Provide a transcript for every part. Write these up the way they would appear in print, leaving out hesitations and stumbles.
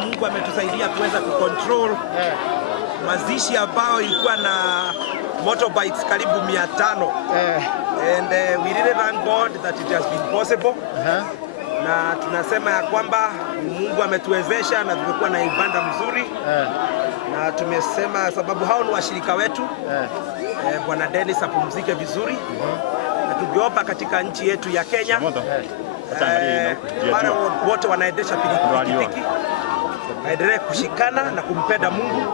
Mungu ametusaidia kuweza kucontrol mazishi ambao ilikuwa na motorbikes karibu 500 and we really thank God that it has been possible. Na tunasema ya kwamba Mungu ametuwezesha na tumekuwa na ibada mzuri na tumesema sababu hao ni washirika wetu Bwana Dennis apumzike vizuri na tugeomba katika nchi yetu ya Kenya wale wote wanaendesha pikipiki waendelee kushikana na kumpenda Mungu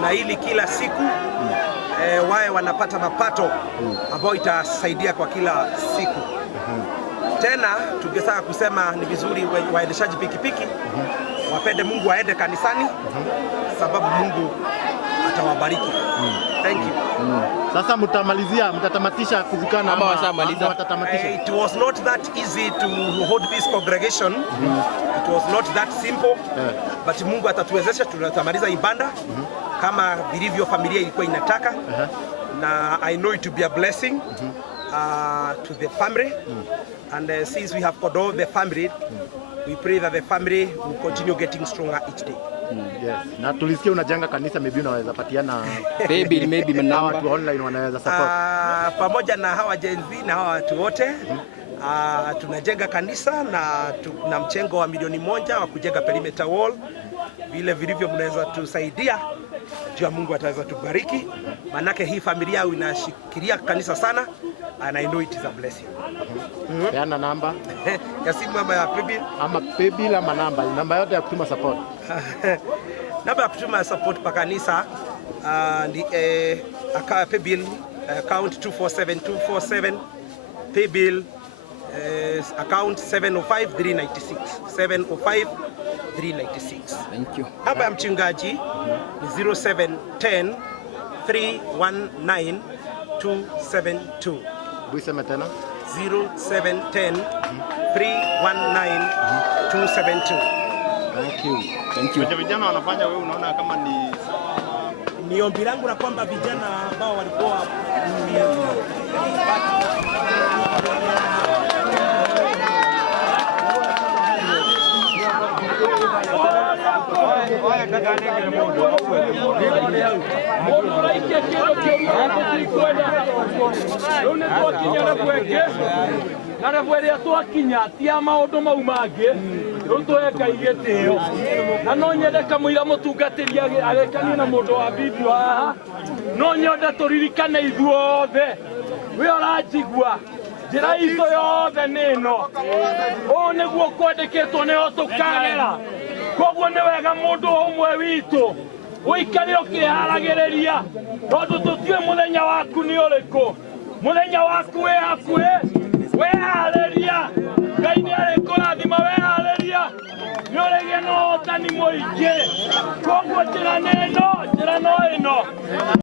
na ili kila siku wae wanapata mapato ambayo itasaidia kwa kila siku. Tena tungetaka kusema ni vizuri waendeshaji pikipiki wapende Mungu, waende kanisani sababu Mungu atawabariki. Thank you. Sasa mtatamatisha kuzikana ama washamaliza? Watatamatisha. It was not that easy to hold this congregation. It was not that simple. But Mungu atatuwezesha, tunatamaliza ibada kama vilivyo familia ilikuwa inataka. Na I know it to be a blessing to the family. And since we have got all the family, we pray that the family will continue getting stronger each day. Yes. Na tulisikia unajenga kanisa, maybe unaweza patiana maybe na watu online wanaweza support. Pamoja na hawa Gen Z na hawa watu wote tunajenga kanisa na mchengo wa milioni 1 wa kujenga perimeter wall. Vile vilivyo mnaweza tusaidia, jua Mungu ataweza tubariki. Manake hii familia inashikilia kanisa sana and I know it is a blessing. Peana namba ya simu ama ya paybill ama namba yote ya kutuma support. Namba ya kutuma support kwa kanisa ni paybill account 247247 paybill account 705396 705396. Thank you. Namba ya mchungaji ni 0710 319 272. Buiseme tena 0710 319 272. Thank you. Thank you. Vijana wanafanya, wewe unaona kama ni ombi langu na kwamba vijana ambao walikuwa Riu ni twakinya rebu ingi na rebu iria twakinya ti ya maundu mau mangi riu tweka igitio na no nyende kamwira mutungatiri agikania na mundu wa video haha no nyende turirikane ithuothe we oranjigua njira itu yothe nino o niguo kwandikitwo niho tukagera koguo ni wega mundu umwe witu uikare ukiharagiria tondu tutiwe muthenya waku ni uriku muthenya waku wi hakuhi wehariria Ngai ni arikurathima wehariria ni urigie na uhotani muingi koguo njira no ino